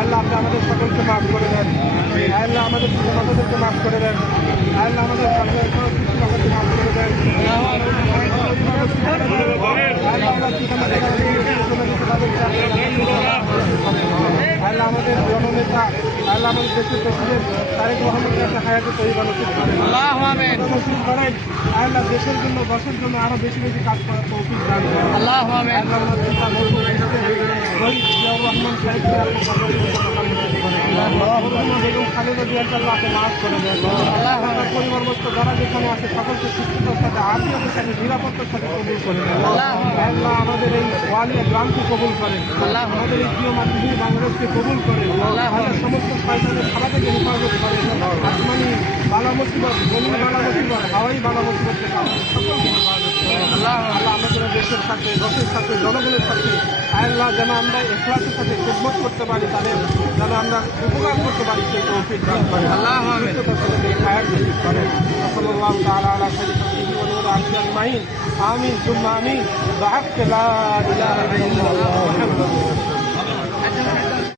আল্লাহ আপনি আমাদের সকলকে মাফ করে দেন। আল্লাহ আমাদের পিতামাতাদেরকে মাফ করে দেন। আল্লাহ আমাদের সকলকে মাফ করে দেন। আল্লাহ আমাদের জননেতা, আল্লাহ আমাদের দেশের প্রেসিডেন্ট তারেক রহমানের একটা হায়াতে তৈরি নসিব করেন। নসিব করেন। আল্লাহ দেশের জন্য দেশের জন্য আরো বেশি বেশি কাজ করার তৌফিক দান করেন। আল্লাহ রহমান সাহেবকে বেগম খালেদা জিয়াকে আল্লাহকে মাফ করে দেন। আল্লাহ পরিবারবর্গ যারা যেখানে আছে সকলকে সুস্থতার সাথে আফিয়তের সাথে নিরাপত্তার সাথে কবুল করে দেন। আল্লাহ আমাদের এই ওয়ালিয়া গ্রামকে কবুল করেন। আল্লাহ আমাদের এই প্রিয় মাতৃভূমি বাংলাদেশকে কবুল করেন। আল্লাহ সমস্ত শয়তানের খালা থেকে হেফাজত করেন। আসমানি বালা মুসিবত, জমিন বালা মুসিবত, হাওয়াই বালা মুসিবত থেকে সকলকে হেফাজত করেন। আল্লাহ আমাদের দেশের সাথে দেশের সাথে জনগণের সাথে আল্লাহ যেন আমরা ইখলাসের সাথে খেদমত করতে পারি, তাদের যেন আমরা উপকার করতে পারি সেই তৌফিক দান করেন। আল্লাহ খায়ের নসিব করেন। সাল্লাল্লাহু তাআলা আলা সাইয়্যিদিনা ওয়া আলিহি আজমাইন। আমিন সুম্মা আমিন। বিহাক্কি লা ইলাহা ইল্লাল্লাহ মুহাম্মাদুর রাসূলুল্লাহ।